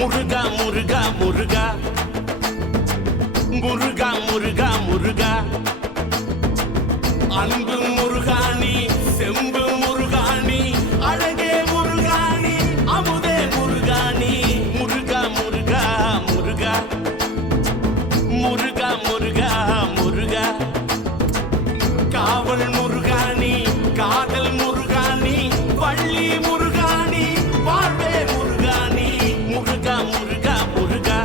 முருகா முருகா முருகா முருகா முருகா முருகா அன்பு முருகாணி செம்பு முருகாணி அழகே முருகாணி அமுதே முருகாணி முருகா முருகா முருகா முருகா முருகா முருகா காவல் முருகாணி காதல் முருகாணி வள்ளி முருகாணி வாழ்வே முருகாணி முருகா முருகா முருகா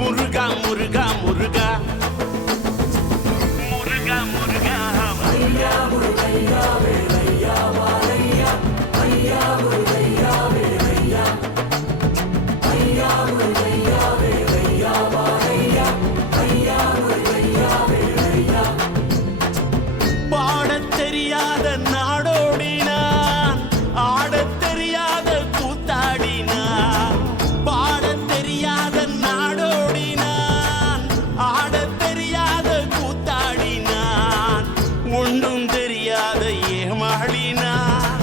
முருகா முருகா முருகா முருகா முருகா ஐயா முருகையா வேலையா வாழையா ஐயா முருகையா வேலையா ஐயா முருகையா வேலையா வாழையா ஐயா முருகையா வேலையா பாடத் தெரியாத நாடோடினான் ஆடத் தெரியாத கூத்தாடினான் பாடத் தெரியாத நாடோடினான் ஆடத் தெரியாத கூத்தாடினான் ஒன்றும் தெரியாத ஏமாளினான்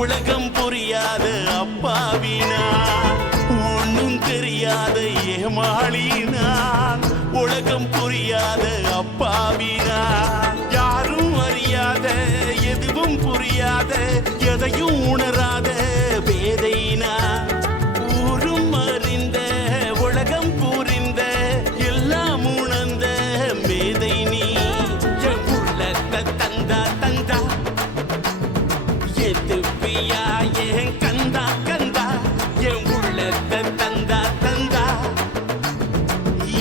உலகம் புரியாத அப்பாவினான் ஒன்றும் தெரியாத ஏமாளினான் உலகம் புரியாத அப்பாவினான் யாரும் அறியாத எதுவும் புரியாத எதையும் உணராத பேதைனா ஊரும் அறிந்த உலகம் புரிந்த எல்லாம் உணர்ந்த மேதை நீ என் உள்ளத்தை தந்தா தந்தா எதுப்பியா என் கந்தா கந்தா என் உள்ளத்தை தந்தா தந்தா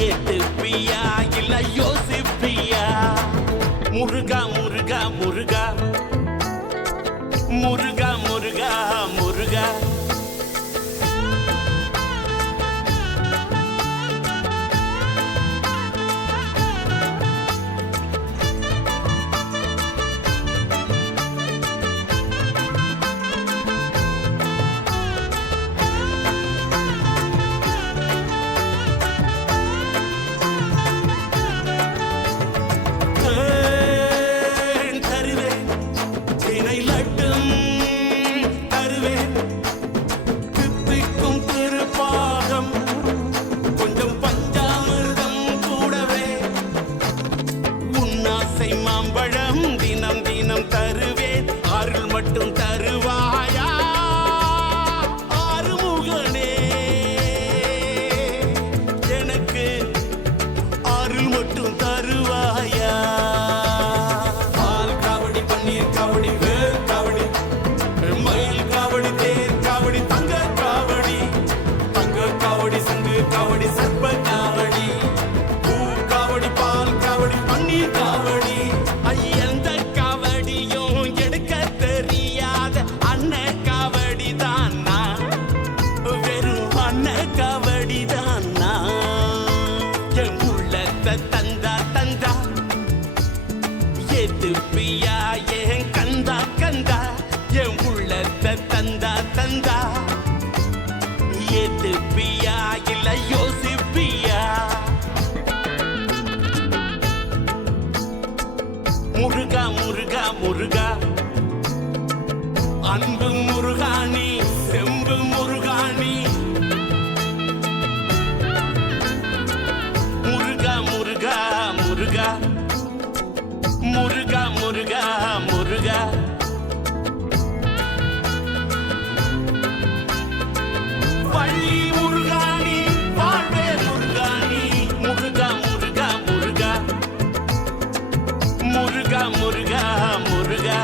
எதுப்பியா இல்ல யோசிப்பியா முருகா முருகா முருகா முருகா முருகா முருகா மாம்பழம் தினம் தினம் தருவேன் அருள் மட்டும் தருவாயா ஆறுமுகனே எனக்கு அருள் மட்டும் தருவாயா பால் காவடி பன்னீர் காவடி வேல் காவடி மயில் காவடி தேர் காவடி தங்க காவடி சங்கு காவடி சர்ப்ப காவடி பூ காவடி பால் காவடி பன்னீர் காவடி எந்த காவடியும் எடுக்க தெரியாத அண்ணன் காவடி தான் வெறும் அண்ணன் காவடி தான் என் உள்ளத்தை தந்தா தந்தா எதுப்பியா என் கந்தா கந்தா என் உள்ளத்தை தந்தா தந்தா எதுப்பியா இல்ல யோசிப்பியா முருகா முருகா முருகா அன்பு முருகாணி செம்பு முருகாணி முருகா முருகா முருகா முருகா முருகா முருகா வள்ளி முருகாணி வாழ்வே முருகாணி முருகா முருகா முருகா முருகா முருகா முருகா